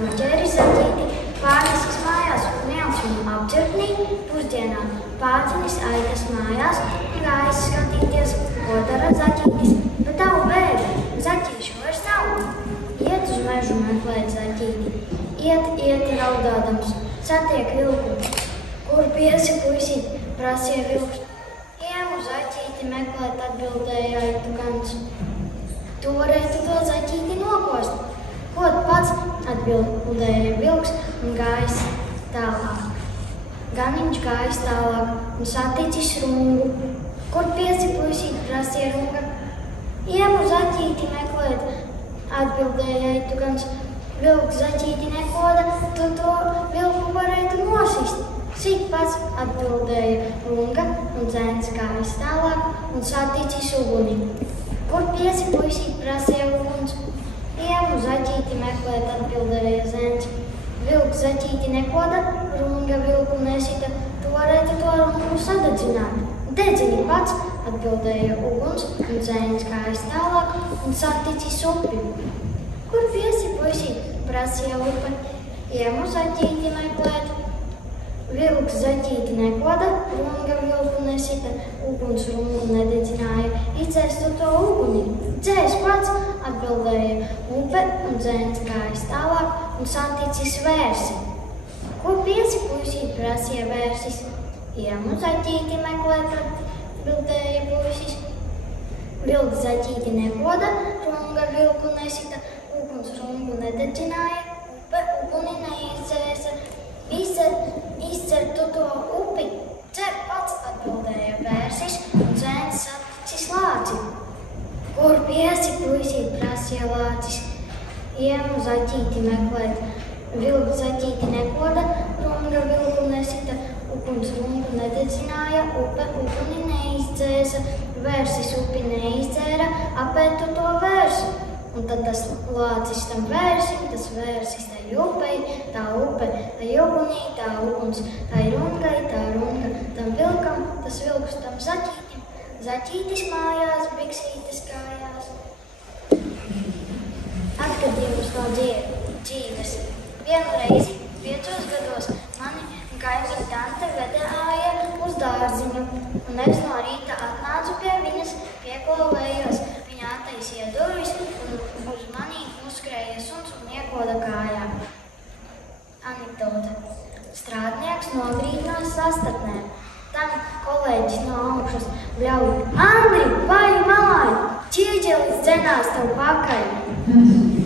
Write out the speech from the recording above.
noķēris zaķīti, pārnesis mājās un ņēmis viņu apģērbnī. Pusdienā pārcenis aitas mājās un gājis skatīties, ko dara zaķītis. Bet tavu bēdu, zaķīšu vairs nav. Iet uz mežu meklēt zaķīti. Iet raudādams, satiek vilku. Kur piesi puisīt, prasīja vilks. Iemu zaķīti meklēt, atbildēja aitu gans. Tu varētu to zaķīti nokost. Ko pats, atbildēja vilks un gājis tālāk. Ganiņš gājis tālāk un saticis rungu. Kur piesi puisīt, prasīja runga. Iemu zaķīti meklēt, atbildēja aitu gans. Vilks zaķīti nekoda, tu to vilku varētu nosist. Sit pats, atbildēja runga un zēns gājis tālāk un saticis uguni. Kur piesi puisīt, prasīja uguns. Iemu zaķīti meklēt, atbildēja zēns. Vilks zaķīti nekoda, runga vilku nesita, tu varētu to rungu sadedzināt. Dedzini pats, atbildēja uguns un zēns gājis tālāk un saticis upi. Kur piesi puisīt, prasīja upe. Iemu zaķīti meklēt. Vilks zaķīti nekoda, runga vilku nesita, uguns rungu nededzināja. Izdzēs tu to uguni. Dzēs pats, atbildēja upe un zēns gājis tālāk un saticis vērsi. Kur piesi puisīt, prasīja vērsis. Iemu zaķīti meklēt, atbildēja puisis. Vilks zaķīti nekoda, runga vilku nesita, uguns rungu nededzināja, upe uguni neizdzēsa. Izdzer tu to upi, dzer pats, atbildēja vērsis un zēns saticis lāci. Kur piesi puisīt, prasīja lācis. Iemu zaķīti meklēt. Vilks zaķīti nekoda, runga vilku nesita, uguns rungu nededzināja, upe uguni neizdzēsa, vērsis upi neizdzēra, apēd tu to vērsi. Un tad tas lācis tam vērsim, tas vērsis tai upei, tā upe tai ugunī, tā uguns tai rungai, tā runga tam vilkam, tas vilks tam zaķītim, zaķītis mājās, biksītis kājās. Atgadījums no dzīves. Vienu reizi 5 gados mani kaimiņa tante vedāja uz dārziņu, un es no rīta atnācu pie viņas, piekolējos. Viņa attaisīja durvis un uz manī uzskrēja suns un iekoda kājā. Anekdote. Strādnieks nogrīdinās sastatnēm. Tam kolēģis no augšas bļauj: Andri, vai malāj, ķieģelis dzenās tev pakaļ!